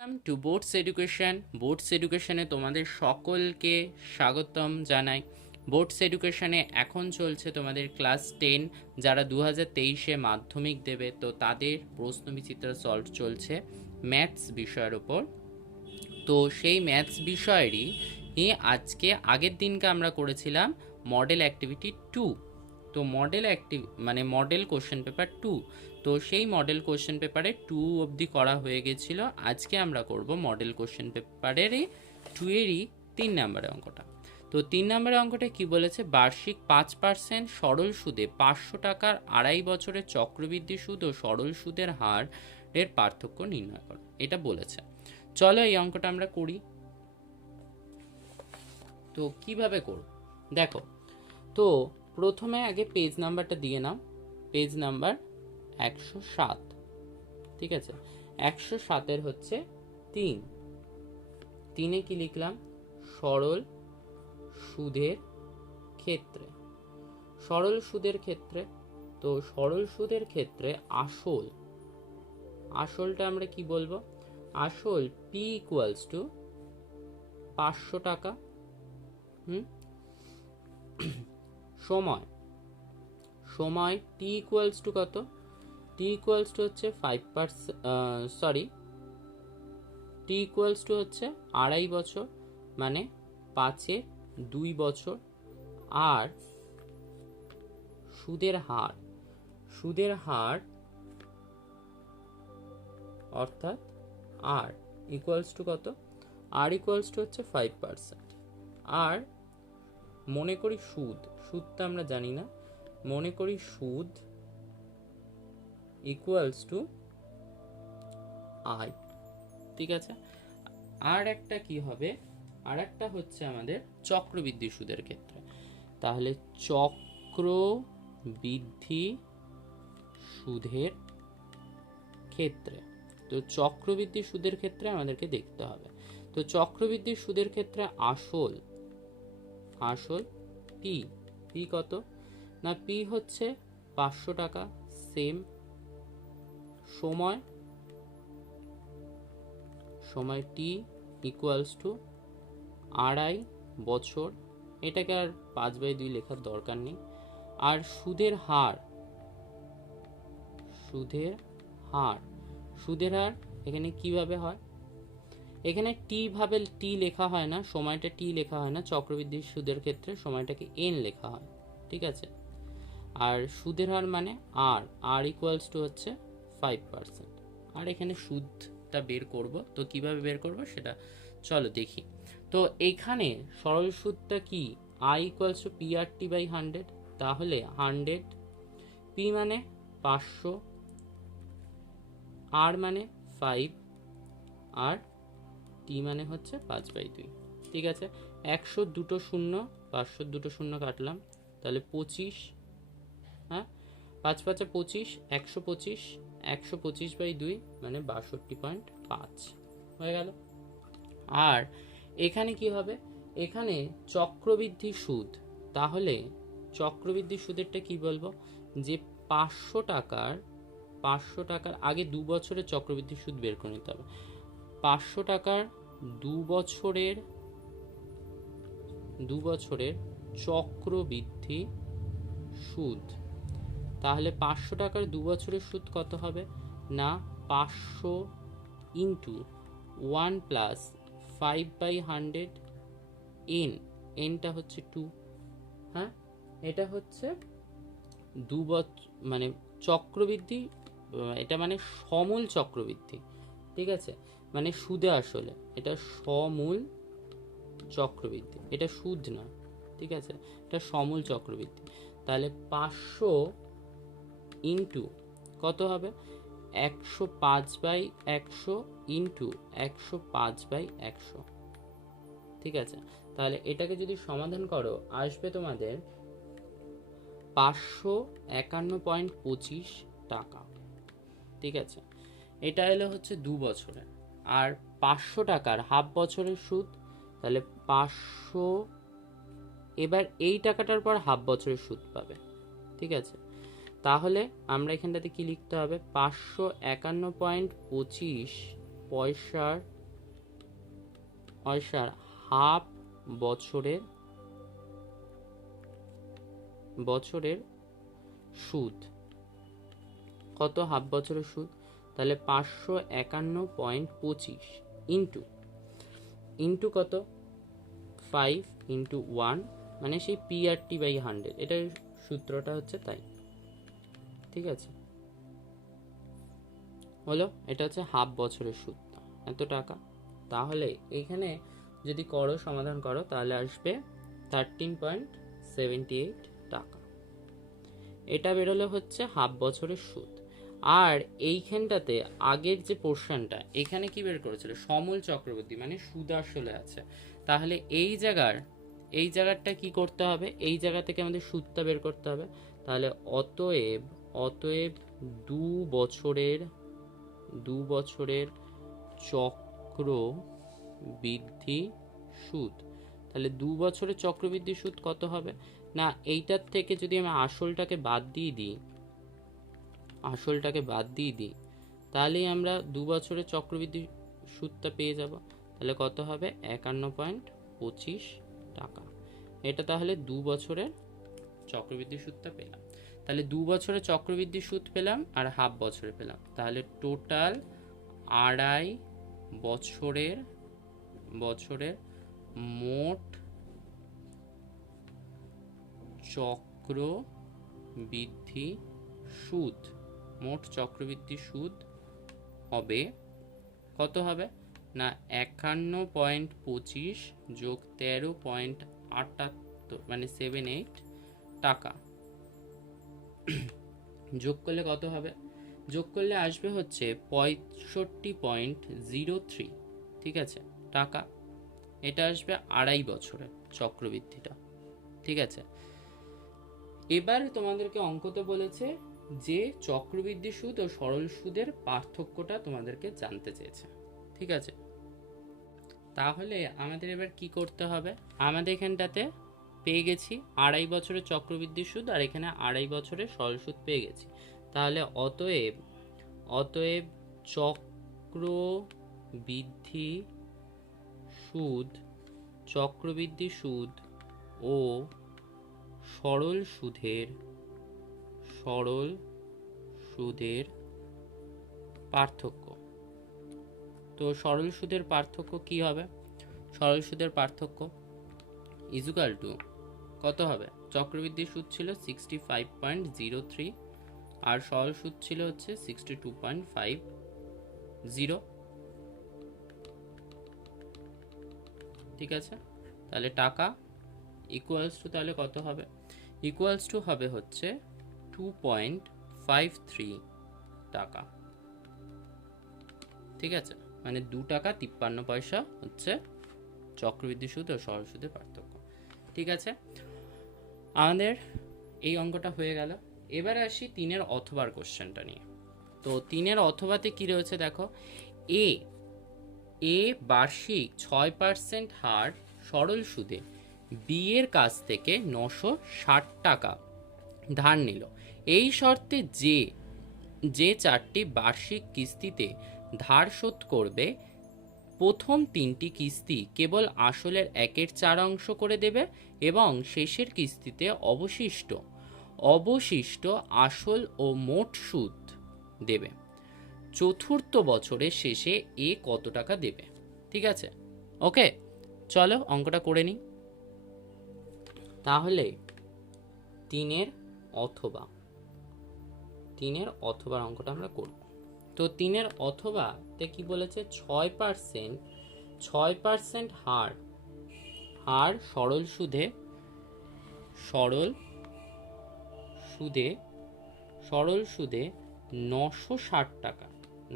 Welcome to boards এডুকেশনে তোমাদের সকলকে স্বাগতম জানাই। বোর্ডস এডুকেশনে এখন চলছে তোমাদের ক্লাস 10, যারা 2023-এ মাধ্যমিক দেবে, তো তাদের প্রশ্নবিচিত্র সলভ চলছে ম্যাথস বিষয়ের ওপর। তো সেই ম্যাথস বিষয়েরই আজকে আগের দিনকে আমরা করেছিলাম মডেল অ্যাক্টিভিটি 2। তো মডেল কোশ্চেন পেপার 2। তো সেই মডেল কোশ্চেন পেপারে 2 অবধি করা হয়ে গেছিলো। আজকে আমরা করব মডেল কোশ্চেন পেপারেরই 2-এরই 3 নম্বরের অঙ্কটা। তো 3 নম্বরের অঙ্কটা কি বলেছে, বার্ষিক 5% সরল সুদে 500 টাকার 2.5 বছরের চক্রবৃদ্ধি সুদ ও সরল সুদের হারের পার্থক্য নির্ণয় করো, এটা বলেছে। চলো এই অঙ্কটা আমরা করি। তো কিভাবে করব দেখো। তো প্রথমে আগে পেজ নাম্বারটা দিয়ে নাও, পেজ নাম্বার 107। ঠিক আছে, 107-এর হচ্ছে 3-এ কি লিখলাম, সরল সুদের ক্ষেত্রে। সরল সুদের ক্ষেত্রে, তো সরল সুদের ক্ষেত্রে আসলটা আমরা কি বলবো, আসল P ইকুয়ালস টু 500 টাকা। সময় T ইকুয়ালস টু কত, T ইকুয়ালস টু হচ্ছে 5%, T ইকুয়ালস টু হচ্ছে 2.5 বছর, মানে 5-এ 2 বছর। আর সুদের হার অর্থাৎ R ইকুয়ালস টু কত, R ইকুয়ালস টু হচ্ছে 5%। আর মনে করি সুদটা আমরা জানি না, মনে করি সুদ ইকুয়ালস টু I। ঠিক আছে, আর একটা কি হবে, আর একটা হচ্ছে আমাদের চক্রবৃদ্ধি সুদের ক্ষেত্রে। তাহলে চক্রবৃদ্ধি সুদের ক্ষেত্রে, তো চক্রবৃদ্ধি সুদের ক্ষেত্রে আমাদেরকে দেখতে হবে। তো চক্রবৃদ্ধি সুদের ক্ষেত্রে আসল P কত না, P হচ্ছে 500 টাকা, সেম। সময় T ইকুয়ালস টু 2.5 বছর, এটাকে আর 5/2 লেখার দরকার নেই। আর সুদের হার এখানে কিভাবে হয়, এখানে T লেখা হয় না, সময়টা T লেখা হয় না। চক্রবৃদ্ধি সুদের ক্ষেত্রে সময়টাকে N লেখা হয়। ঠিক আছে, আর সুদের হার মানে R ইকুয়ালস টু হচ্ছে 5%। আর এখানে সুদটা বের করব, তো কিভাবে বের করব সেটা চলো দেখি। তো এইখানে সরল সুদটা কি, I ইকুয়ালস টু PRT/100। তাহলে 100, P মানে 500, R মানে 5, আর T মানে হচ্ছে 5/2। ঠিক আছে, 100 দুটো শূন্য, 500 দুটো শূন্য কাটলাম, তাহলে 25। হ্যাঁ, 5 5 25, 125, 125/2 মানে 62.5 হয়ে গেল। আর এখানে কি হবে, এখানে চক্রবৃদ্ধি সুদ, তাহলে চক্রবৃদ্ধি সুদেরটা কি বলবো, যে 500 টাকার আগে 2 বছরের চক্রবৃদ্ধি সুদ বের করে নিতে হবে। 500 টাকার 2 বছরের চক্রবৃদ্ধি সুদ, তাহলে 500 টাকার 2 বছরের সুদ কত হবে না, 500 ইন্টু 1 প্লাস 5/100 এনটা হচ্ছে 2। হ্যাঁ, এটা হচ্ছে 2 বছর মানে চক্রবৃদ্ধি, এটা মানে সমূল চক্রবৃদ্ধি। ঠিক আছে, মানে সুদে আসলে এটা সমূল চক্রবৃদ্ধি, এটা সুদ না। ঠিক আছে, এটা সমূল চক্রবৃদ্ধি। তাহলে 500 ইন্টু কত হবে, 105/100 ইন্টু 105/100। ঠিক আছে, তাহলে এটাকে যদি সমাধান করো আসবে তোমাদের 551.25 টাকা। ঠিক আছে, এটা এলো হচ্ছে 2 বছরের। আর 500 টাকার হাফ বছরের সুদ, তাহলে 500, এবার এই টাকাটার পর হাফ বছরের সুদ পাবে। ঠিক আছে, তাহলে আমরা এখানটাতে কি লিখতে হবে, 551.25 পয়সার হাফ বছরের সুদ। কত হাফ বছরের সুদ? তাহলে 551.25 ইন্টু কত 5 ইন্টু 1 মানে সেই PRT/100, এটার সূত্রটা হচ্ছে তাই। ঠিক আছে, হলো, এটা হচ্ছে হাফ বছরের সুদ এত টাকা। তাহলে এইখানে যদি করো, সমাধান করো, তাহলে আসবে 13.78 টাকা। এটা বেরোলে হচ্ছে হাফ বছরের সুদ। আর এইখানটাতে আগের যে পোর্শনটা, এখানে কি বের করেছিল? সমল চক্রবর্তী মানে সুদ আসলে আছে। তাহলে এই জায়গাটা কি করতে হবে? এই জায়গা থেকে আমাদের সুদটা বের করতে হবে। তাহলে অতএব 2 বছরের চক্রবৃদ্ধি সুদ। তাহলে 2 বছরের চক্রবৃদ্ধি সুদ কত হবে? না, এইটার থেকে যদি আমি আসলটাকে বাদ দিয়ে দিই তাহলেই আমরা 2 বছরের চক্রবৃদ্ধি সুদটা পেয়ে যাব। তাহলে কত হবে? 51.25 টাকা। এটা তাহলে 2 বছরের চক্রবৃদ্ধি সুদটা পেলাম। তাহলে 2 বছরের চক্রবৃদ্ধি সুদ পেলাম আর হাফ বছরে পেলাম। তাহলে টোটাল 2.5 বছরের মোট চক্রবৃদ্ধি সুদ হবে কত হবে? না 51.25 যোগ 13.78 মানে 78 টাকা। যোগ করলে কত হবে? যোগ করলে আসবে হচ্ছে 65.03, ঠিক আছে, টাকা। এটা আসবে 2.5 বছরের চক্রবৃদ্ধিটা, ঠিক আছে। এবার তোমাদেরকে অঙ্কতে বলেছে যে চক্রবৃদ্ধি সুদ ও সরল সুদের পার্থক্যটা তোমাদেরকে জানতে চেয়েছে, ঠিক আছে। তাহলে আমাদের এবার কি করতে হবে? আমাদের এখানটাতে পেয়ে গেছি 2.5 বছরের চক্রবৃদ্ধি সুদ আর এখানে 2.5 বছরের সরল সুদ পেয়ে গেছি। তাহলে অতএব চক্রবৃদ্ধি সুদ ও সরল সুদের পার্থক্য। তো সরল সুদের পার্থক্য কি হবে? সরল সুদের পার্থক্য ইজুকাল টু কত হবে? চক্রবৃদ্ধি সুদ ছিল 65.03 আর সরল সুদ ছিল হচ্ছে 62.50, ঠিক আছে। তাহলে টাকা ইকুয়ালস টু তাহলে কত হবে? ইকুয়ালস টু হবে হচ্ছে 2.53 টাকা, ঠিক আছে। মানে 2 টাকা 53 পয়সা হচ্ছে চক্রবৃদ্ধি সুদ ও সরল সুদের পার্থক্য, ঠিক আছে। আমাদের এই অঙ্কটা হয়ে গেল। এবার আসি 3-এর অথবার কোশ্চেনটা নিয়ে। তো 3-এর অথবাতে কি রয়েছে দেখো, এ বার্ষিক 6% হার সরল সুদে বি এর কাছ থেকে 960 টাকা ধার নিল। এই শর্তে যে 4টি বার্ষিক কিস্তিতে ধার শোধ করবে, প্রথম 3টি কিস্তি কেবল আসলের 1/4 অংশ করে দেবে এবং শেষের কিস্তিতে অবশিষ্ট আসল ও মোট সুদ দেবে। চতুর্থ বছরের শেষে এ কত টাকা দেবে, ঠিক আছে। ওকে, চলো অঙ্কটা করে নিই। তাহলে 3-এর অথবা অঙ্কটা আমরা করব। তো 3-এর অথবাতে কি বলেছে? 6% হার সরল সুদে 960 টাকা,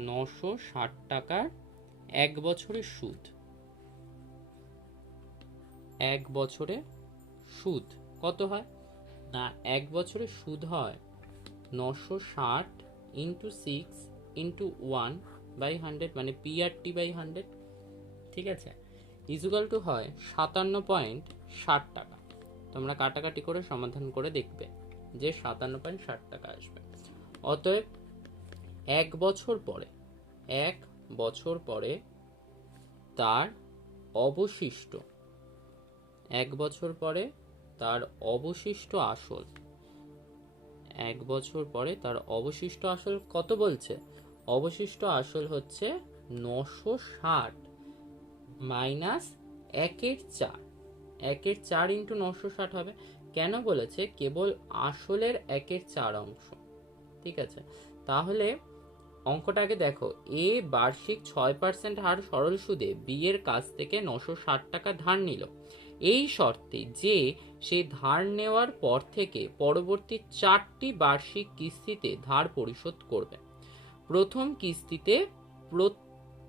960 টাকার 1 বছরের সুদ। 1 বছরের সুদ কত হয়? না, 1 বছরের সুদ হয় 960 ইন্টু 6 ইন্টু 1/100 মানে PRT/100, ঠিক আছে, ইজুকাল টু হয় 57.60 টাকা। তোমরা কাটাকাটি করে সমাধান করে দেখবে যে 57.60 টাকা আসবে। অতএব 1 বছর পরে বছর পরে তার অবশিষ্ট, 1 বছর পরে তার অবশিষ্ট আসল, 1 বছর পরে তার অবশিষ্ট আসল কত বলছে? অবশিষ্ট আসল হচ্ছে 960 মাইনাস 1/4, 1/4 ইন্টু 960 হবে। কেন বলেছে? কেবল আসলের 1/4 অংশ। ঠিক আছে, তাহলে অঙ্কটাকে দেখো, এ বার্ষিক 6% হার সরল সুদে বি এর কাছ থেকে 960 টাকা ধার নিল, এই শর্তে যে সে ধার নেওয়ার পর থেকে পরবর্তী 4টি বার্ষিক কিস্তিতে ধার পরিশোধ করবে। প্রথম কিস্তিতে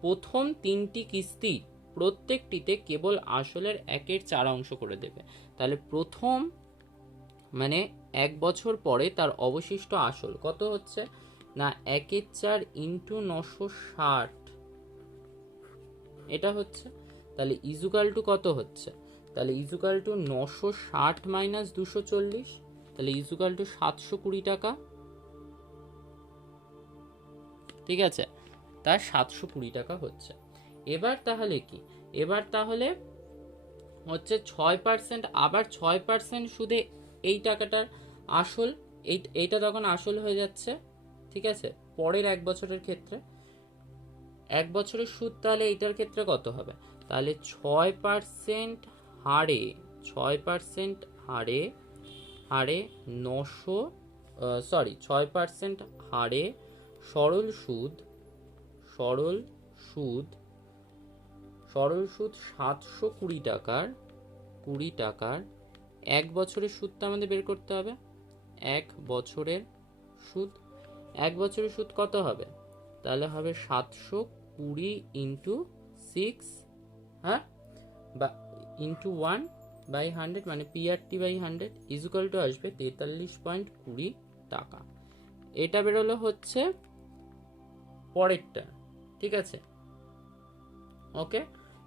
প্রথম 3টি কিস্তি প্রত্যেকটিতে কেবল আসলের 1/4 অংশ করে দেবে। তাহলে প্রথম মানে 1 বছর পরে তার অবশিষ্ট আসল কত হচ্ছে না 1/4 ইন্টু 960, এটা হচ্ছে। তাহলে ইজুকাল টু কত হচ্ছে? তাহলে ইজুকাল টু 960 মাইনাস 240, তাহলে ইজুকাল টু 720 টাকা। ঠিক আছে, তার 720 টাকা হচ্ছে। এবার তাহলে কি? এবার তাহলে হচ্ছে 6%, আবার 6% সুদে এই টাকাটার আসল, এইটা তখন আসল হয়ে যাচ্ছে। ঠিক আছে, পরের 1 বছরের ক্ষেত্রে 1 বছরের সুদ তাহলে এইটার ক্ষেত্রে কত হবে? তাহলে 6% হারে 6% হারে হারে 6% হারে সরল সুদ, সরল সুদ 720 টাকার 1 বছরের সুদটা আমাদের বের করতে হবে। 1 বছরের সুদ, 1 বছরের সুদ কত হবে? তাহলে হবে 720 ইন্টু 6, হ্যাঁ, বা ইন্টু 1/100 মানে PRT/100 ইজুকাল টু আসবে 43.20 টাকা। এটা বেরোলো হচ্ছে পরেরটা। ঠিক আছে, ওকে,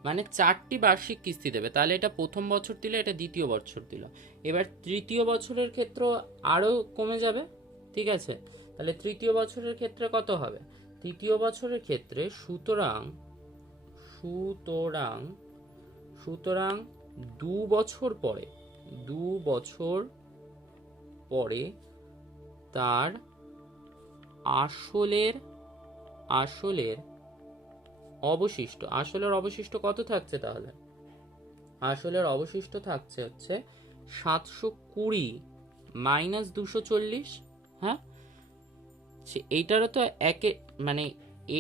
মানে 4টি বার্ষিক কিস্তি দেবে। তাহলে এটা প্রথম বছর দিল, এটা দ্বিতীয় বছর দিল। এবার তৃতীয় বছরের ক্ষেত্রে আরও কমে যাবে। ঠিক আছে, তাহলে তৃতীয় বছরের ক্ষেত্রে কত হবে? তৃতীয় বছরের ক্ষেত্রে সুতরাং সুতরাং সুতরাং 2 বছর পরে 2 বছর পরে তার আসলের অবশিষ্ট কত থাকছে? তাহলে আসলের অবশিষ্ট থাকছে হচ্ছে 720 মাইনাস 240। হ্যাঁ, এইটারও তো মানে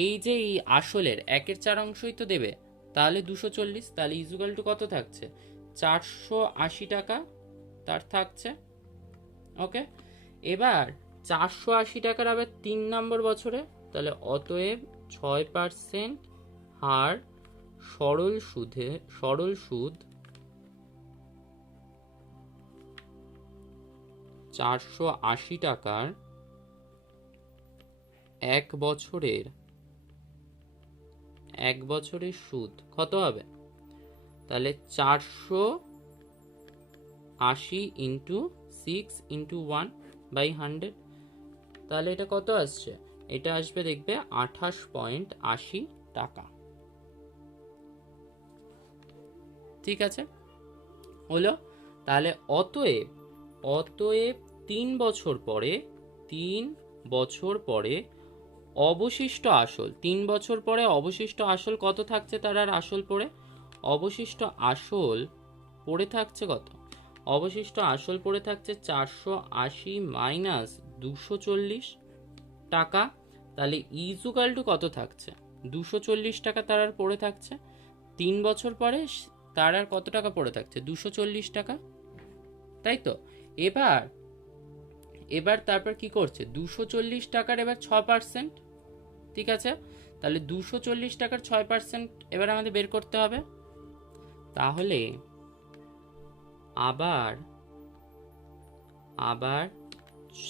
এই যে এই আসলের 1/4 অংশই তো দেবে, তাহলে 240, তাহলে ইজুকাল টু কত থাকছে? 480 টাকা তার থাকছে। ওকে, এবার 480 টাকার আবার 3 নম্বর বছরে, তাহলে অতএব 6% হার সরল সুদ 480 টাকার 1 বছরের সুদ কত হবে? তাহলে 480 ইন্টু 6 ইন্টু 1/100, তাহলে এটা কত আসছে? এটা আসবে দেখবে 28.80 টাকা। ঠিক আছে, হলো। তাহলে অতএব 3 বছর পরে অবশিষ্ট আসল, 3 বছর পরে অবশিষ্ট আসল কত থাকছে? তার আর আসল পড়ে অবশিষ্ট আসল পড়ে থাকছে কত? অবশিষ্ট আসল পড়ে থাকছে 480 মাইনাস 240 টাকা। তাহলে ইজুকাল টু কত থাকছে? 240 টাকা তার আর পড়ে থাকছে। 3 বছর পরে তার আর কত টাকা পড়ে থাকছে? 240 টাকা, তাই তো। এবার তারপর কি করছে? 240 টাকার এবার 6%। ঠিক আছে, তাহলে 240 টাকার 6% এবার আমাদের বের করতে হবে। তাহলে আবার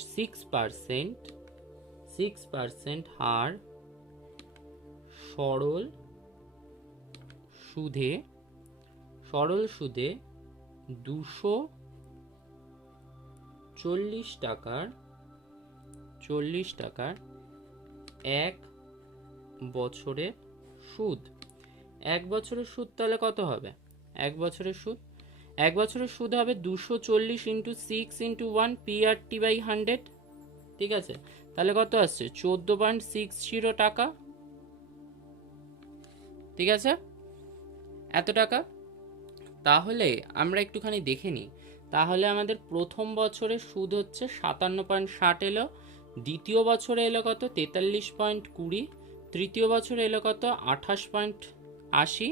6% হার সরল সুদে 240 টাকার 1 বছরের সুদ, 1 বছরের সুদ তাহলে কত হবে? 1 বছরের সুদ হবে 240 ইন্টু 6 ইন্টু 1 PRT/100। ঠিক আছে, তাহলে কত আসছে? 14.60 টাকা। ঠিক আছে, এত টাকা। তাহলে আমরা একটুখানি দেখে নিই, তাহলে আমাদের প্রথম বছরের সুদ হচ্ছে 57.60 এলো, দ্বিতীয় বছরে এলো কত? 43.20, তৃতীয় বছরে এলো কত? 28.80,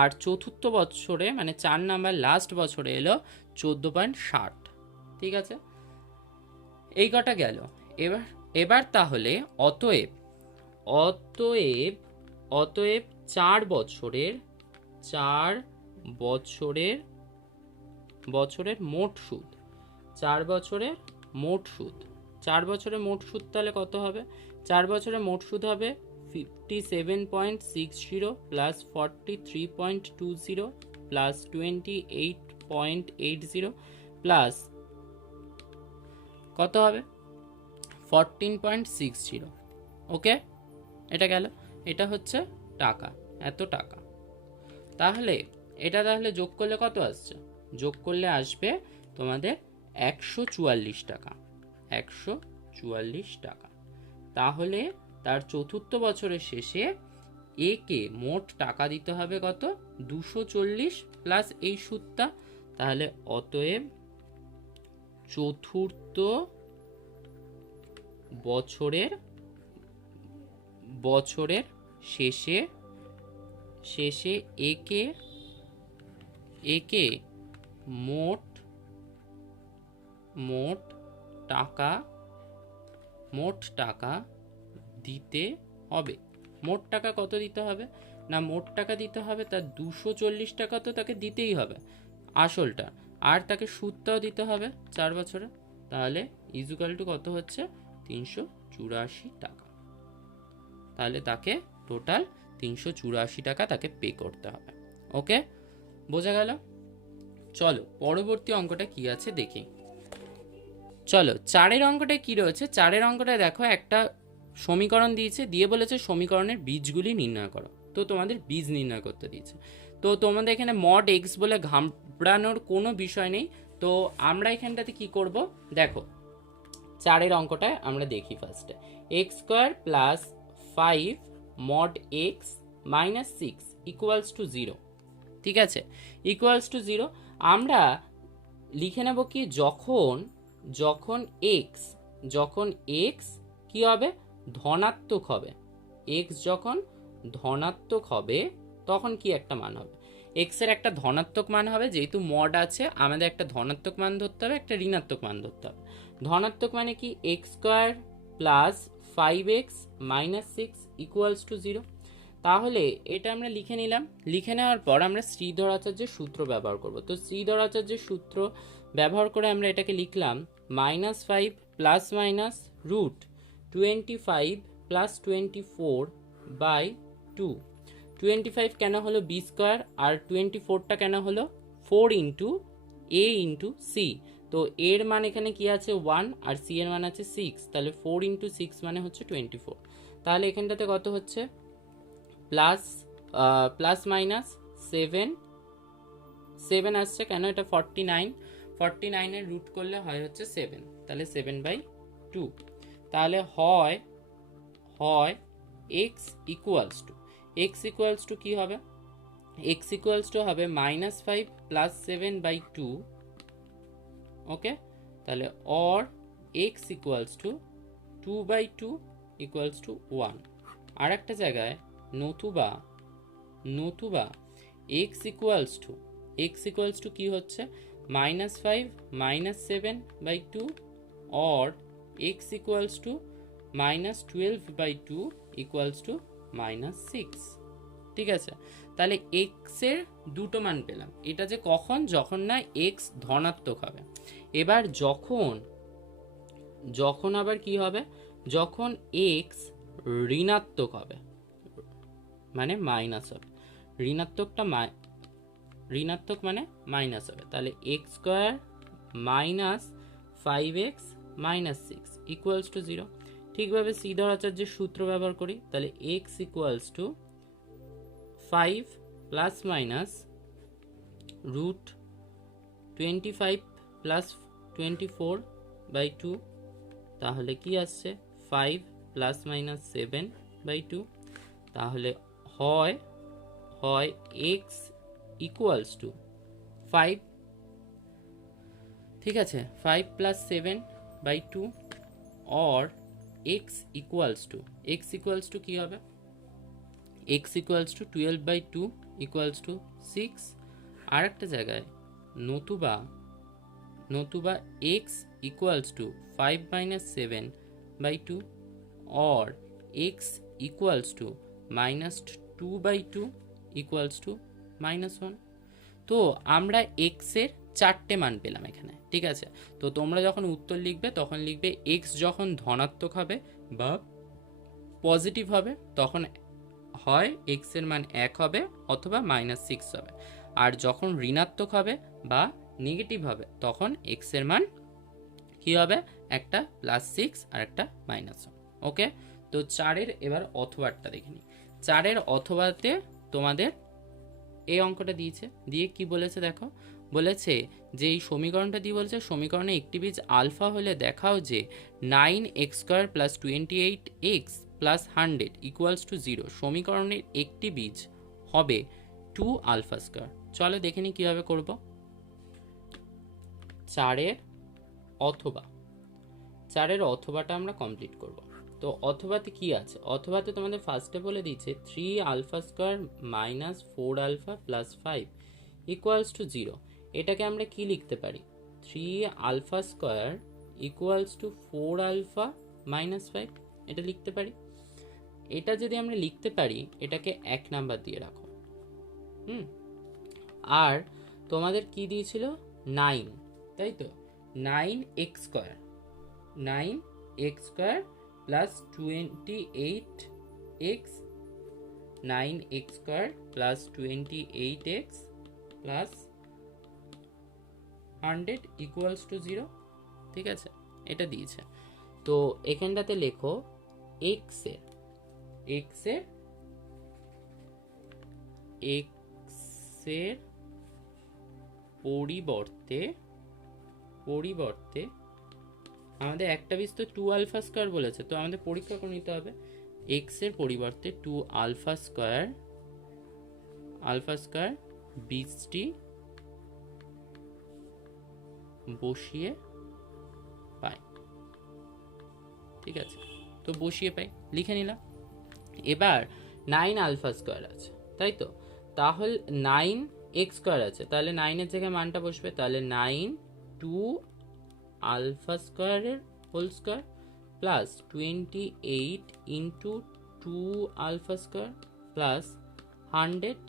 আর চতুর্থ বছরে মানে 4 নাম্বার লাস্ট বছরে এলো 14.60। ঠিক আছে, এই কটা গেল। এবার তাহলে অতএব 4 বছরের মোট সুদ, 4 বছরের মোট সুদ তাহলে কত হবে? 4 বছরের মোট সুদ হবে 57.60 প্লাস 43.20 প্লাস 28.80 প্লাস কত হবে? 14.60। ওকে, এটা গেল। এটা হচ্ছে টাকা, এত টাকা। তাহলে এটা যোগ করলে কত আসছে? যোগ করলে আসবে তোমাদের 144 টাকা, 144 টাকা। তাহলে তার চতুর্থ বছরের শেষে একে মোট টাকা দিতে হবে কত? 240 প্লাস এই সুদটা। তাহলে অতএব চতুর্থ বছরের শেষে একে মোট টাকা দিতে হবে। মোট টাকা কত দিতে হবে? না, মোট টাকা দিতে হবে তার 240 টাকা তো তাকে দিতেই হবে আসলটা, আর তাকে সুদটাও দিতে হবে 4 বছরে। তাহলে ইজুকাল টু কত হচ্ছে? 384 টাকা। তাহলে তাকে টোটাল 384 টাকা তাকে পে করতে হবে। ওকে, বোঝা গেল? চলো পরবর্তী অঙ্কটা কি আছে দেখি। চলো 4-এর অঙ্কটা কি রয়েছে। 4-এর অঙ্কটা দেখো, একটা সমীকরণ দিয়েছে, দিয়ে বলেছে সমীকরণের বীজগুলি নির্ণয় করো। তো তোমাদের বীজ নির্ণয় করতে দিয়েছে। তো তোমাদের এখানে মড এক্স বলে ঘাবড়ানোর কোনো বিষয় নেই। তো আমরা এখানটাতে কি করব দেখো, 4-এর অঙ্কটায় আমরা দেখি ফার্স্টে। X square plus 5 mod x minus 6 equals to 0। ঠিক আছে, ইকুয়ালস টু 0 আমরা লিখে নেব কি, যখন এক্স কি হবে? ধনাত্মক হবে। এক্স যখন ধনাত্মক হবে তখন কি একটা মান হবে? এক্স এর একটা ধনাত্মক মান হবে, যেহেতু মড আছে আমাদের একটা ধনাত্মক মান ধরতে হবে, একটা ঋণাত্মক মান ধরতে হবে। ধনাত্মক মানে কি? X square plus 5x minus 6 equals to 0। তাহলে এটা আমরা লিখে নিলাম। লিখে নেওয়ার পর আমরা শ্রীধর আচার্যের সূত্র ব্যবহার করব। তো শ্রীধর আচার্যের সূত্র ব্যবহার করে আমরা এটাকে লিখলাম -5 প্লাস মাইনাস রুট 25 প্লাস 24/2। 25 কেন হলো বি স্কোয়ার, আর 24টা কেন হলো 4 ইন্টু এ ইন্টু সি। তো এর মান এখানে কি আছে? 1, আর সি এর মান আছে 6। তাহলে 4 ইন্টু 6 মানে হচ্ছে 24। তাহলে এখানটাতে কত হচ্ছে? প্লাস মাইনাস 7 আসছে। কেন? এটা 49 এর রুট করলে হয় হচ্ছে 7, তাহলে 7/2। তাহলে হয় x ইকুয়ালস টু কি হবে? x ইকুয়ালস টু হবে -5 প্লাস 7/2। ওকে, তাহলে or x equals two 2/2 equals to 1। আর একটা জায়গায় নতুবা x ইকুয়ালস টু কি হচ্ছে? -5 minus 7/2 or x equals two -12/2 equals to -6। ঠিক আছে, তাহলে x এর দুটো মান পেলাম। এটা যে কখন? যখন না x ধনাত্মক হবে। এবার যখন আবার কি হবে? যখন x ঋণাত্মক হবে, মানে মাইনাস হবে। ঋণাত্মক মানে মাইনাস হবে। তাহলে x square minus 5x minus 6 equals to 0। ঠিকভাবে শ্রীধর আচার্যের সূত্র ব্যবহার করি। তাহলে x equals to 5 plus minus root 25 plus 24/2, তাহলে কি আসছে 5 প্লাস মাইনাস 7/2। তাহলে হয় x ইকুয়ালস টু 5, ঠিক আছে, 5 plus 7/2, or x equals two কি হবে, x equals two 12/2 equals to 6। আর একটা জায়গায় নতুবা x equals to 5 minus 7/2, or x equals two minus 2/2 equals to -1। তো আমরা x এর 4টে মান পেলাম এখানে, ঠিক আছে। তো তোমরা যখন উত্তর লিখবে তখন লিখবে x যখন ধনাত্মক হবে বা পজিটিভ হবে তখন হয় x এর মান 1 হবে অথবা -6 হবে, আর যখন ঋণাত্মক হবে বা নেগেটিভ হবে তখন x এর মান কি হবে, একটা +6 আর একটা -1। ওকে, তো 4-এর এবার অথবাটা দেখে নিই। 4-এর অথবাতে তোমাদের এই অঙ্কটা দিয়েছে, দিয়ে কি বলেছে দেখো, বলেছে যে এই সমীকরণটা দিয়ে বলেছে সমীকরণে একটি বীজ আলফা হলে দেখাও যে 9x² + 28x + 100 ইকুয়ালস টু 0 সমীকরণের একটি বীজ হবে 2 α²। চলো দেখে নিই কীভাবে করব। 4-এর অথবাটা আমরা কমপ্লিট করব। তো অথবাতে কি আছে, অথবাতে তোমাদের ফার্স্টে বলে দিয়েছে 3 α² - 4 α + 5 ইকুয়ালস টু 0। এটাকে আমরা কি লিখতে পারি, 3 α² ইকুয়ালস টু 4 α - 5, এটা লিখতে পারি। এটা যদি আমরা লিখতে পারি এটাকে 1 নাম্বার দিয়ে রাখো। আর তোমাদের কি দিয়েছিল 9, তাই তো, 9x² plus 28x, 9x² plus 28x plus 100 equals to 0, ঠিক আছে, এটা দিয়েছে। তো এখানটাতে লেখো x এর পরিবর্তে আমাদের একটা বীজ তো 2 α² বলেছে, তো আমাদের পরীক্ষা করে নিতে হবে x এর পরিবর্তে 2 α² বীজটি বসিয়ে পাই, ঠিক আছে। তো বসিয়ে পাই লিখে নিলাম। এবার 9 α² আছে, তাই তো, তাহলে 9x² আছে, তাহলে 9-এর জায়গায় মানটা বসবে, তাহলে 9 2 α² এর whole square plus 28 into 2 α² plus 100,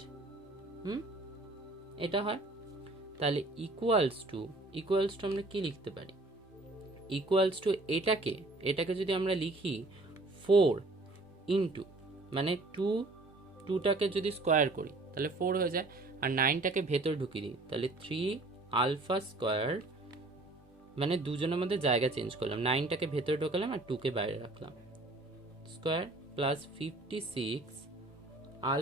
এটা হয়। তাহলে ইকুয়ালস টু আমরা কি লিখতে পারি, ইকুয়ালস টু এটাকে যদি আমরা লিখি 4 ইন্টু, মানে 2টাকে যদি স্কোয়ার করি তাহলে 4 হয়ে যায়, আর 9টাকে ভেতর ঢুকিয়ে দিই তাহলে 3 α², মানে দুজনের মধ্যে জায়গা চেঞ্জ করলাম, 9টাকে ভেতরে ঢোকালাম আর 2কে বাইরে রাখলাম, স্কোয়ার প্লাস 56 α²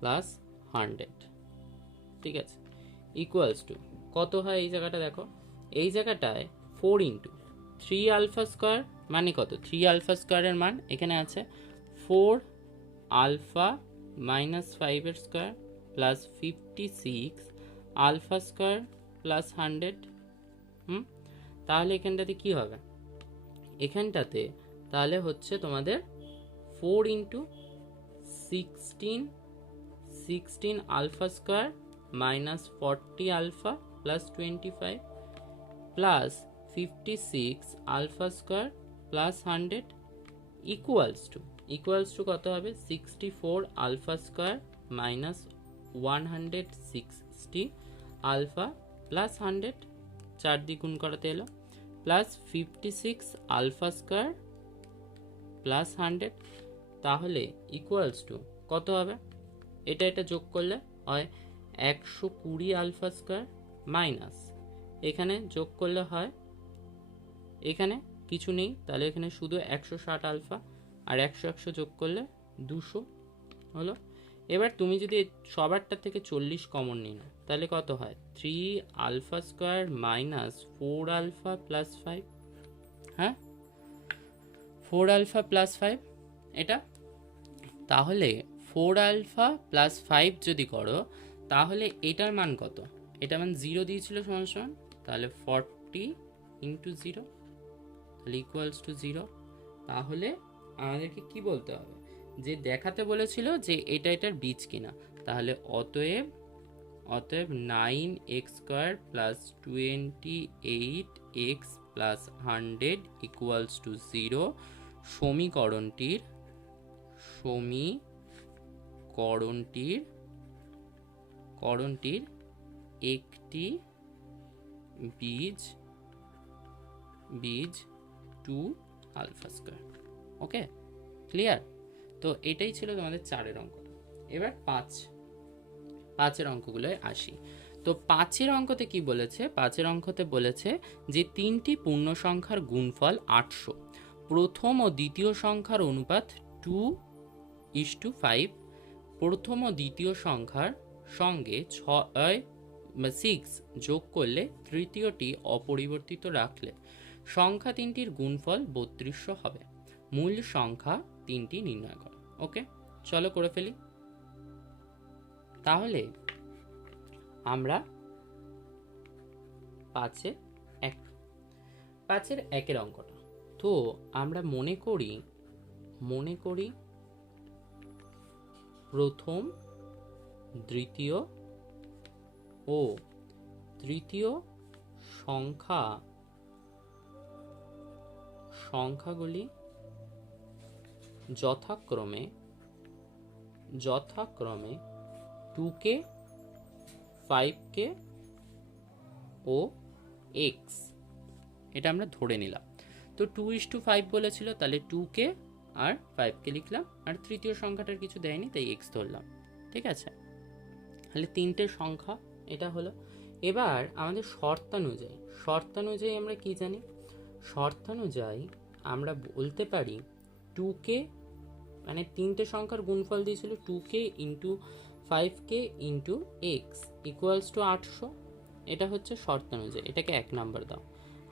প্লাস 100, ঠিক আছে, ইকুয়ালস টু কত হয় এই জায়গাটা দেখো, এই জায়গাটায় 4 ইন্টু 3 α² মানে কত, 3 α² এর মান এখানে আছে 4 α - 5 এর স্কোয়ার প্লাস 56 α² প্লাস 100। তাহলে এখানটাতে কি হবে, এখানটাতে তাহলে হচ্ছে তোমাদের 4 into 16 α² minus 40 α plus 25 plus 56 α² plus 100 equals to কত হবে, 64 α² মাইনাস 160 আলফা প্লাস 100, 4 দিয়ে গুণ করাতে এলো, প্লাস 56 α² প্লাস 100, তাহলে ইকুয়ালস টু কত হবে, এটা যোগ করলে হয় 120 α² মাইনাস এখানে যোগ করলে হয়, এখানে কিছু নেই তাহলে এখানে শুধু 160 আলফা আর 100 যোগ করলে 200 হলো। এবার তুমি যদি সবারটা থেকে 40 কমন নিই না, তাহলে কত হয়? 3α² মাইনাস 4α প্লাস 5। হ্যাঁ, 4α প্লাস 5 এটা। তাহলে 4α প্লাস 5 যদি করো, তাহলে এটার মান কত? এটা মান 0 দিয়েছিল সমান সমান, তাহলে 40 ইন্টু 0 তাহলে ইকুয়ালস টু 0। তাহলে আমাদেরকে কি বলতে হবে? যে দেখাতে বলেছিল যে এটা এটার বীজ কিনা। তাহলে অতএব 9x² plus 28x plus 100 equals to 0 সমীকরণটির একটি বীজ 2α²। ওকে, ক্লিয়ার? তো এটাই ছিল তোমাদের 4-এর অঙ্ক। এবার 5-এর অঙ্কগুলোয় আসি। তো 5-এর অঙ্কতে কি বলেছে? 5-এর অঙ্কতে বলেছে যে 3টি পূর্ণ সংখ্যার গুণফল 800, প্রথম ও দ্বিতীয় সংখ্যার অনুপাত 2:5, প্রথম ও দ্বিতীয় সংখ্যার সঙ্গে 6 যোগ করলে তৃতীয়টি অপরিবর্তিত রাখলে সংখ্যা 3টির গুণফল 3200 হবে। মূল সংখ্যা 3টি নির্ণয় করো। ওকে, চলো করে ফেলি। তাহলে আমরা 5-এর 1-এর অঙ্কটা, তো আমরা মনে করি প্রথম, দ্বিতীয় ও তৃতীয় সংখ্যাগুলি যথাক্রমে 2k, 5k ও x, এটা আমরা ধরে নিলাম। তো 2:5 বলেছিল, তাহলে 2k আর 5k লিখলাম, আর তৃতীয় সংখ্যাটার কিছু দেয়নি তাই x ধরলাম। ঠিক আছে, তাহলে 3টে সংখ্যা এটা হলো। এবার আমাদের শর্তানুযায়ী আমরা কি জানি? শর্তানুযায়ী আমরা বলতে পারি 2k, মানে 3টে সংখ্যার গুণফল দিয়েছিল 2k into 5k into x equals two 800। এটা হচ্ছে শর্তানুযায়ী, এটাকে 1 নাম্বার দাও।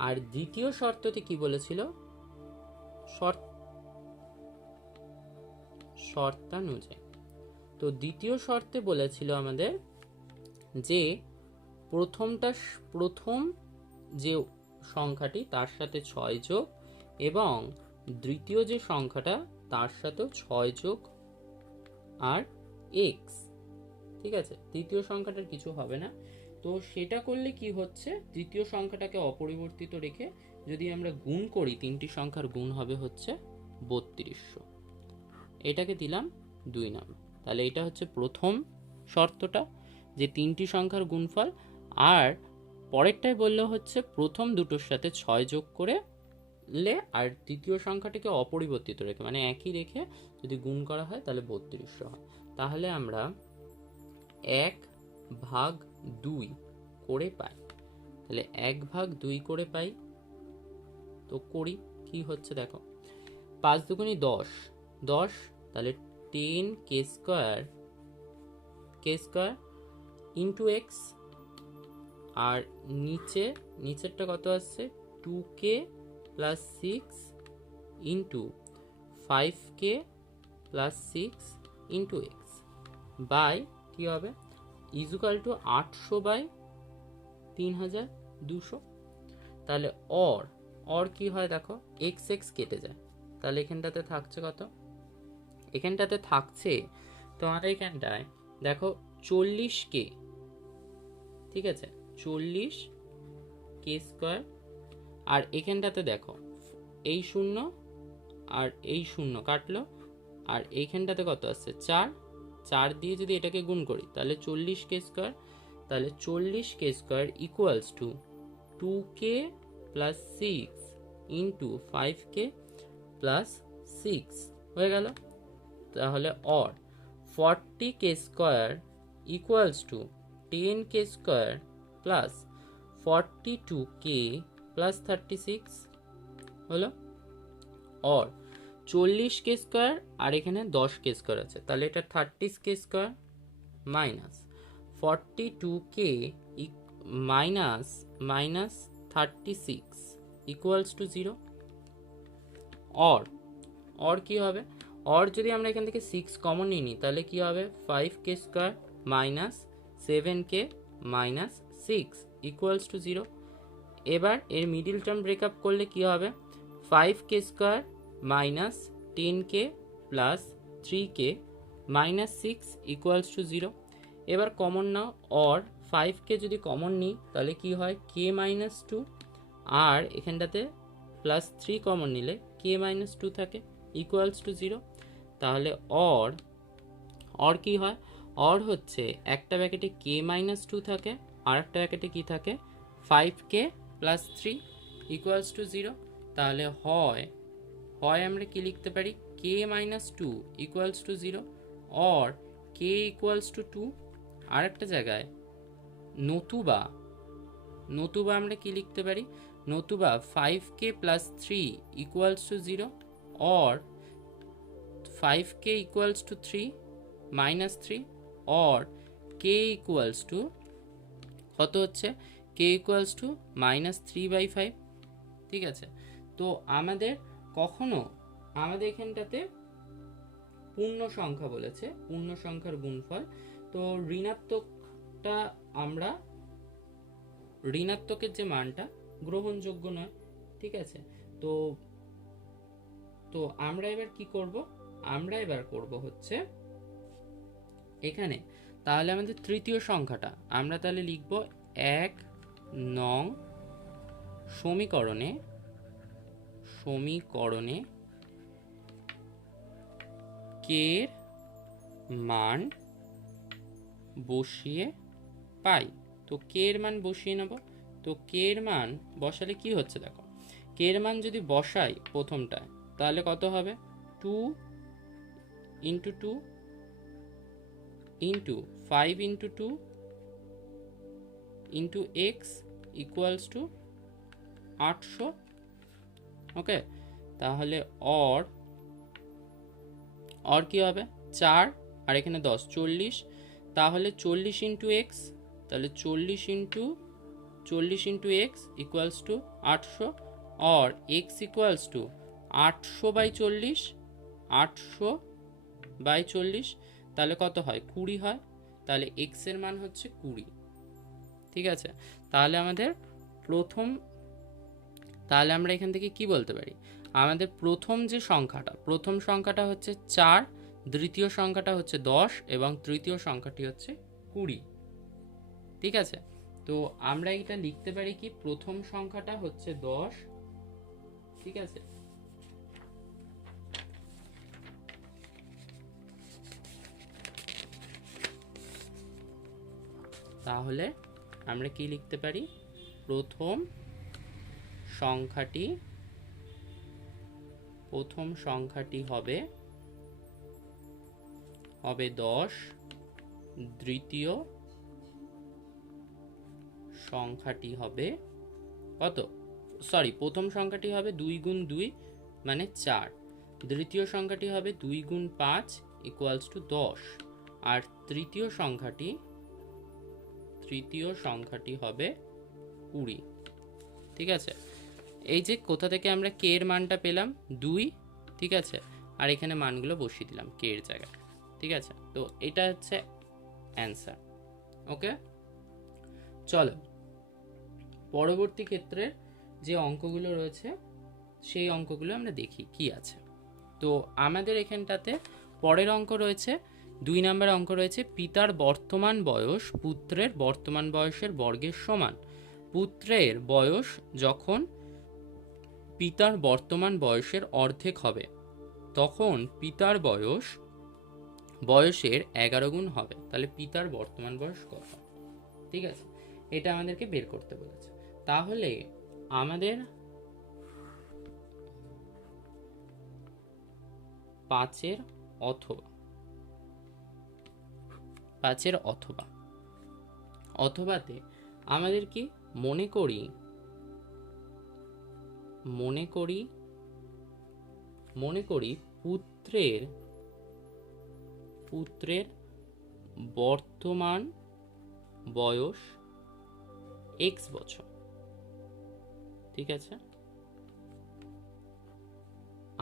আর দ্বিতীয় শর্ততে কি বলেছিল? শর্তানুযায়ী, তো দ্বিতীয় শর্তে বলেছিল আমাদের যে প্রথম যে সংখ্যাটি তার সাথে 6 যোগ, এবং দ্বিতীয় যে সংখ্যাটা তার সাথেও 6 যোগ আর x। ঠিক আছে, তৃতীয় সংখ্যাটার কিছু হবে না। তো সেটা করলে কি হচ্ছে? তৃতীয় সংখ্যাটাকে অপরিবর্তিত রেখে যদি আমরা গুণ করি, 3টি সংখ্যার গুণ হবে হচ্ছে 3200। এটাকে দিলাম 2 নাম্বার। তাহলে এটা হচ্ছে প্রথম শর্তটা, যে 3টি সংখ্যার গুণফল। আর পরেরটাই বললে হচ্ছে প্রথম দুটোর সাথে 6 যোগ করে আর তৃতীয় সংখ্যাটিকে অপরিবর্তিত রেখে, মানে একই রেখে যদি গুণ করা হয় তাহলে 3200 হয়। তাহলে আমরা 1/2 করে পাই। তাহলে 1/2 করে পাই। তো করি, কি হচ্ছে দেখো, 5 দুগুণী 10, তাহলে 10k² ইন্টু এক্স, আর নিচেরটা কত আসছে? 2k plus 6 into 5k plus 6 into x by কী হবে? Equal to 800/3200। তাহলে অর কি হয় দেখো, এক্স কেটে যায়। তাহলে এখানটাতে থাকছে কত? এখানটাতে থাকছে তোমাদের এখানটায় দেখো 40k। ঠিক আছে, 40k²। আর এখানটাতে দেখো এই 0 আর এই 0 কাটলো, আর এইখানটাতে কত আসছে? 4 দিয়ে যদি এটাকে গুণ করি তাহলে 40k²। তাহলে 40k² equals to 2k plus 6 into 5k plus 6 হয়ে গেল। তাহলে 40k² equals to 10k² plus 42k plus 36 হলো। 40 স্কোয়ার আর এখানে 10 স্কোয়ার আছে, তাহলে এটা 30 square minus 42 minus minus 36 equals to 0। Or কি হবে? অর যদি আমরা এখান থেকে 6 কমন নিই তাহলে কি হবে? 5k square minus 7k minus 6 equals to 0। এবার এর মিডিল টার্ম ব্রেকআপ করলে কি হবে? 5k square minus 10k plus 3k minus 6 equals to 0। এবার কমন নাও, অর 5k যদি কমন নিই তাহলে কি হয়? k মাইনাস 2, আর এখানটাতে প্লাস 3 কমন নিলে k মাইনাস 2 থাকে ইকুয়ালস টু 0। তাহলে অর কি হয়? অর হচ্ছে একটা ব্র্যাকেটে k মাইনাস 2 থাকে আর একটা ব্র্যাকেটে কি থাকে? 5k plus 3 equals to 0। তাহলে হয় আমরা কি লিখতে পারি? k minus 2 equals to 0 or k equals to 2। আর একটা জায়গায় নতুবা আমরা কি লিখতে পারি? নতুবা 5k plus 3 equals to 0 or 5k equals to 3 minus 3 or k equals to কত হচ্ছে? k equals to minus 3/5। ঠিক আছে, তো আমাদের এখানটাতে পূর্ণ সংখ্যা বলেছে, পূর্ণ সংখ্যার গুণফল। তো ঋণাত্মকের যে মানটা গ্রহণযোগ্য নয়। ঠিক আছে, তো আমরা এবার কি করব? আমরা এবার করব হচ্ছে এখানে তাহলে আমাদের তৃতীয় সংখ্যাটা আমরা তাহলে লিখব 1 নং সমীকরণে কে এর মান বসিয়ে পাই। তো কে এর মান বসিয়ে নেব। তো কে এর মান বসালে কি হচ্ছে দেখো, কে এর মান যদি বসাই প্রথমটায় তাহলে কত হবে? 2 into 2 into 5 into 2 into x equals two 800। ওকে, তাহলে অর কি হবে? 4 আর এখানে 10, 40। তাহলে 40 ইন্টু এক্স, তাহলে 40 into x equals two 800 or x equals two 800/40, 800/40 তাহলে কত হয়? 20 হয়। তাহলে এক্স এর মান হচ্ছে 20। ঠিক আছে, তাহলে আমরা এখান থেকে কি বলতে পারি? আমাদের প্রথম সংখ্যাটা হচ্ছে 4, দ্বিতীয় সংখ্যাটা হচ্ছে 10 এবং তৃতীয় সংখ্যাটি হচ্ছে 20। ঠিক আছে, তো আমরা এটা লিখতে পারি কি? প্রথম সংখ্যাটা হচ্ছে 10। ঠিক আছে, তাহলে আমরা কি লিখতে পারি? প্রথম সংখ্যাটি হবে 10, দ্বিতীয় সংখ্যাটি হবে কত? প্রথম সংখ্যাটি হবে 2 গুণ 2 মানে 4, দ্বিতীয় সংখ্যাটি হবে 2 গুণ 5 ইকুয়ালস টু 10, আর তৃতীয় সংখ্যাটি হবে 20। ঠিক আছে, এই যে কোথা থেকে আমরা কে এর মানটা পেলাম? 2। ঠিক আছে, আর এখানে মানগুলো বসিয়ে দিলাম কে এর জায়গায়। ঠিক আছে, তো এটা হচ্ছে অ্যান্সার। ওকে, চলো পরবর্তী ক্ষেত্রে যে অঙ্কগুলো রয়েছে সেই অঙ্কগুলো আমরা দেখি কি আছে। তো আমাদের এখানটাতে পরের অঙ্ক রয়েছে 2 নম্বর অঙ্ক রয়েছে, পিতার বর্তমান বয়স পুত্রের বর্তমান বয়সের বর্গের সমান। পুত্রের বয়স যখন পিতার বর্তমান বয়সের অর্ধেক হবে তখন পিতার বয়সের 11 গুণ হবে। তাহলে পিতার বর্তমান বয়স কত? ঠিক আছে, এটা আমাদেরকে বের করতে বলেছে। তাহলে আমাদের 5-এর অথবাতে আমাদের কি মনে করি মনে করি পুত্রের বর্তমান বয়স এক্স বছর, ঠিক আছে,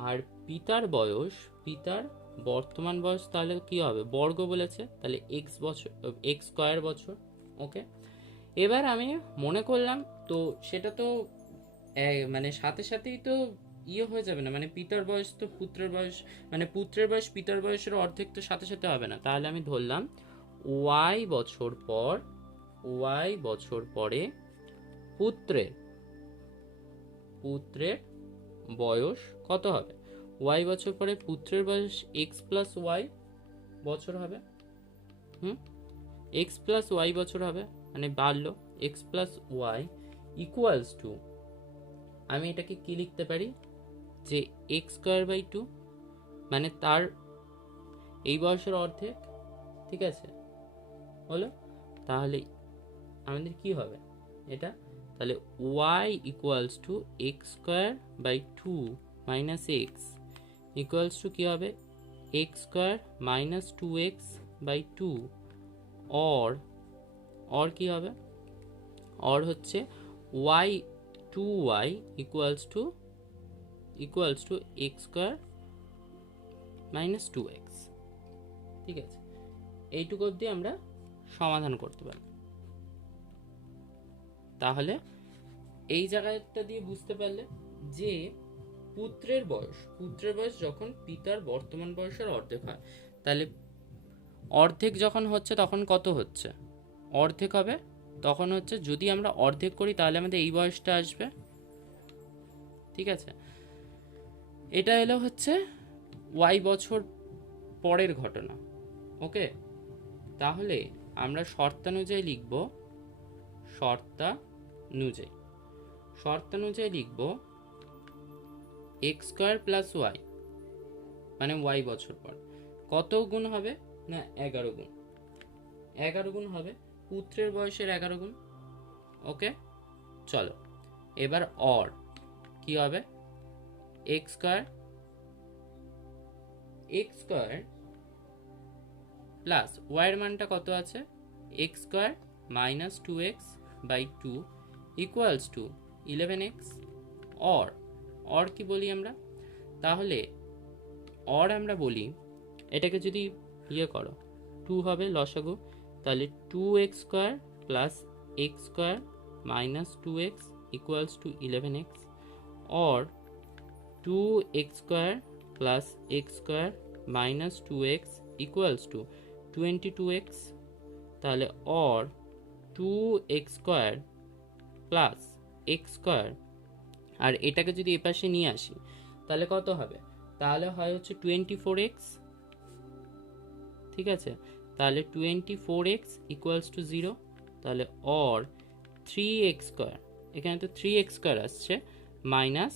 আর পিতার বর্তমান বয়স তাহলে কি হবে, বর্গ বলেছে, তাহলে এক্স বছর, এক্স স্কোয়ার বছর। ওকে, এবার আমি মনে করলাম, তো সেটা তো মানে সাথে সাথেই তো হয়ে যাবে না, মানে পিতার বয়স তো পুত্রের বয়স, মানে পুত্রের বয়স পিতার বয়সের অর্ধেক তো সাথে সাথে হবে না। তাহলে আমি ধরলাম ওয়াই বছর পরে পুত্রের বয়স কত হবে, ওয়াই বছর পরে পুত্রের বয়স এক্স প্লাস ওয়াই বছর হবে। এক্স প্লাস ওয়াই বছর হবে, মানে বাড়লো x plus y equals to, আমি এটাকে কি লিখতে পারি, যে এক্স স্কোয়ার বাই টু, মানে তার এই বয়সের অর্ধেক, ঠিক আছে, হলো। তাহলে আমাদের কি হবে এটা, তাহলে y equals to x square by two minus x equals to কী হবে, x square minus two x by two, or কী হবে, অর হচ্ছে y two y equals to x square minus two x, ঠিক আছে। এইটুকু অবধি আমরা সমাধান করতে পারি। তাহলে এই জায়গাটা দিয়ে বুঝতে পারলে যে পুত্রের বয়স যখন পিতার বর্তমান বয়সের অর্ধেক হয়, তাহলে অর্ধেক যখন হচ্ছে তখন কত হচ্ছে, অর্ধেক হবে তখন হচ্ছে, যদি আমরা অর্ধেক করি তাহলে আমাদের এই বয়সটা আসবে, ঠিক আছে। এটা এলো হচ্ছে ওয়াই বছর পরের ঘটনা। ওকে, তাহলে আমরা শর্তানুযায়ী লিখব এক্স স্কোয়ার প্লাস ওয়াই, মানে ওয়াই বছর পর কত গুণ হবে না, 11 গুণ হবে, পুত্রের বয়সের 11 গুণ। ওকে, চলো এবার অর কি হবে, এক্স স্কোয়ার প্লাস ওয়াইয়ের মানটা কত আছে, x square minus two x by two equals two 11x। Or কি বলি আমরা, তাহলে অর আমরা বলি, এটাকে যদি করো 2 হবে লসাগু, তাহলে 2x square plus x square minus two x equals two 11x, or 2x square plus x square minus two x equals two 22x, তাহলে or 2x square plus x square, আর এটাকে যদি এপাশে নিয়ে আসি তাহলে কত হবে, তাহলে হয় হচ্ছে 24x, ঠিক আছে। তাহলে 24x ইকুয়ালস টু 0, তাহলে অর 3x স্কোয়ার, এখানে তো 3x স্কোয়ার আসছে, মাইনাস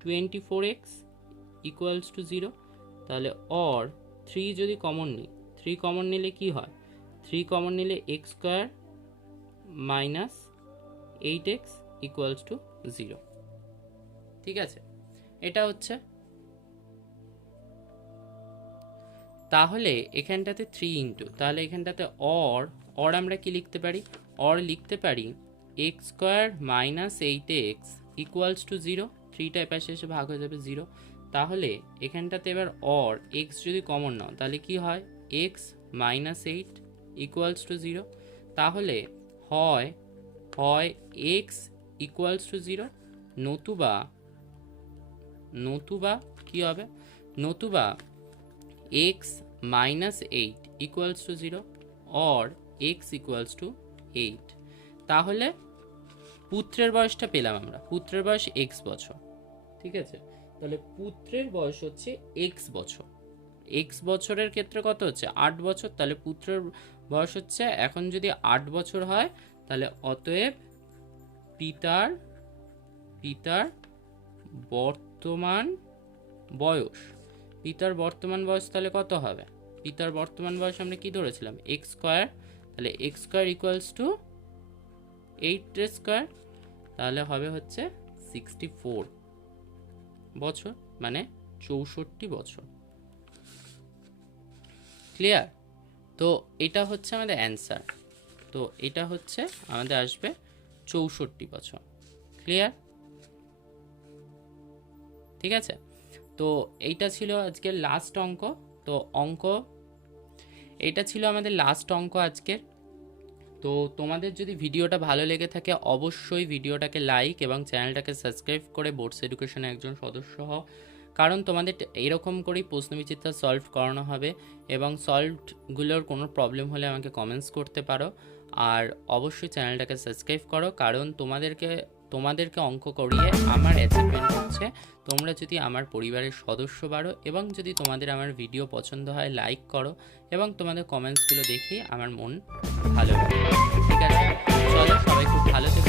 24x ইকুয়ালস টু 0, তাহলে অর 3 যদি কমন নিই, 3 কমন নিলে কি হয়, 3 কমন নিলে x square minus 8x equals to 0, ঠিক আছে। এটা হচ্ছে, তাহলে এখানটাতে 3 ইন্টু, তাহলে এখানটাতে অর আমরা কি লিখতে পারি, অর লিখতে পারি x square minus 8x equals to 0, 3টা এপাশে এসে ভাগ হয়ে যাবে 0, তাহলে এখানটাতে এবার অর এক্স যদি কমন নাও তাহলে কি হয়, এক্স মাইনাস 8 ইকুয়ালস টু 0, তাহলে হয় এক্স ইকুয়ালস টু 0, নতুবা কি হবে, নতুবা x minus 8 equals to 0, or x equals two 8। তাহলে পুত্রের বয়সটা পেলাম আমরা, পুত্রের বয়স এক্স বছর, ঠিক আছে। তাহলে পুত্রের বয়স হচ্ছে এক্স বছর, এক্স বছরের ক্ষেত্রে কত হচ্ছে 8 বছর, তাহলে পুত্রের বয়স হচ্ছে, এখন যদি 8 বছর হয় তাহলে অতএব পিতার বর্তমান বয়স তাহলে কত হবে, পিতার বর্তমান বয়স আমরা কি ধরেছিলাম, এক্স স্কোয়ার, তাহলে x square equals to 8 square, তাহলে হবে হচ্ছে 64 বছর, মানে 64 বছর। ক্লিয়ার? তো এটা হচ্ছে আমাদের অ্যান্সার। তো এটা হচ্ছে আমাদের আসবে 64 বছর। ক্লিয়ার? ঠিক আছে, তো এইটা ছিল আজকের লাস্ট অঙ্ক। তো এটা ছিল আমাদের লাস্ট অঙ্ক আজকের। তো তোমাদের যদি ভিডিওটা ভালো লেগে থাকে অবশ্যই ভিডিওটাকে লাইক এবং চ্যানেলটাকে সাবস্ক্রাইব করে বোর্ডস এডুকেশনের একজন সদস্য হও, কারণ তোমাদের এরকম করেই প্রশ্নবিচিত্রা সলভ করানো হবে এবং সলভগুলোর কোনো প্রবলেম হলে আমাকে কমেন্টস করতে পারো। আর অবশ্যই চ্যানেলটাকে সাবস্ক্রাইব করো, কারণ তোমাদেরকে অঙ্ক করিয়ে আমার অ্যাচিভমেন্ট হচ্ছে তোমরা যদি আমার পরিবারের সদস্য বাড়ো এবং যদি তোমাদের আমার ভিডিও পছন্দ হয় লাইক করো এবং তোমাদের কমেন্টসগুলো দেখি আমার মন ভালো লাগে। ঠিক আছে, চলো সবাই খুব ভালো থেকো।